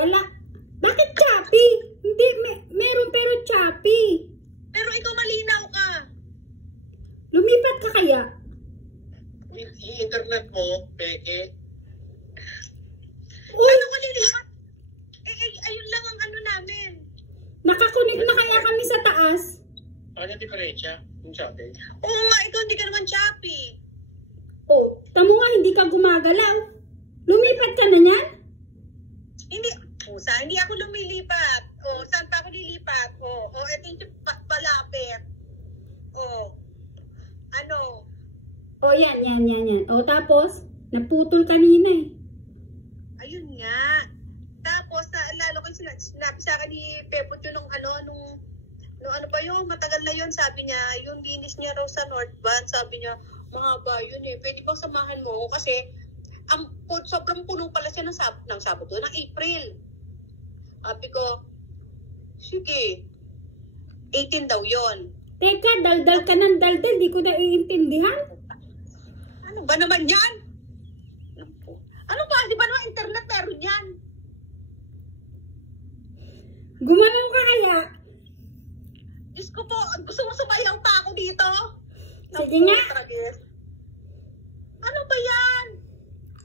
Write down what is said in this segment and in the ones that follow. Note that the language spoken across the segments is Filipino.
Wala. Bakit choppy? Hindi, meron pero choppy. Pero ikaw malinaw ka. Lumipat ka kaya? Yung internet mo, peke. Ano ka lilipat? Ayun lang ang ano namin. Nakakunik na kaya kami sa taas. Ano yung diferensya? Yung choppy? Oo nga, ikaw hindi ka naman choppy. Oh, tamo nga hindi ka gumagalaw. Lumipat ka na niyan? Hindi, pusa, hindi ako lumilipat. O, saan pa ako lilipat? O, eto yung palapit. O, ano? Oh, yan. Oh, tapos, naputol kanina eh. Ayun nga. Tapos, lalo ko sinabi sa akin ni Pepot yun nung ano pa yun, matagal na yun, sabi niya, yung linis niya raw sa North Van, sabi niya, mahaba yun eh, pwede bang samahan mo kasi sobrang puno pala siya ng Sabado, ng April. Sabi ko, sige, 18 daw yun. Teka, daldal ka ng daldal, di ko naiintindihan. Ano ba naman yan? Ano ba? Di ba naman internet meron yan? Gumalaw ka kaya? Diyos ko po, gusto mo sumayaw pa ako dito? Sige nga. Ano ba yan?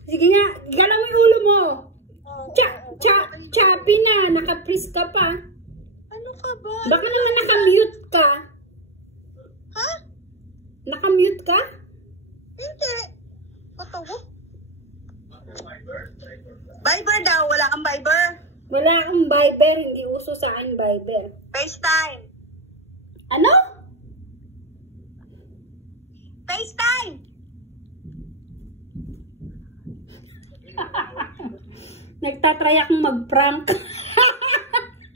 Sige nga, galaw yung ulo mo. Oh, Choppy na, naka-freeze ka pa. Ano ka ba? Baka naman naka-mute ka. Ha? Naka-mute ka? Hindi. Patawa? Viber daw, wala kang Viber. Wala akong Viber, hindi uso saan Viber. FaceTime. Ano? FaceTime. Nagtatry akong mag-prank.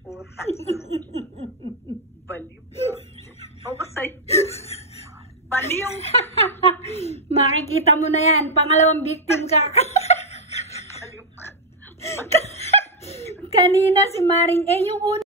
Puta. Baliw. Ako sa'yo. Baliw. Makikita mo na yan. Pangalawang victim ka. Baliw. Kanina si Maring yung una.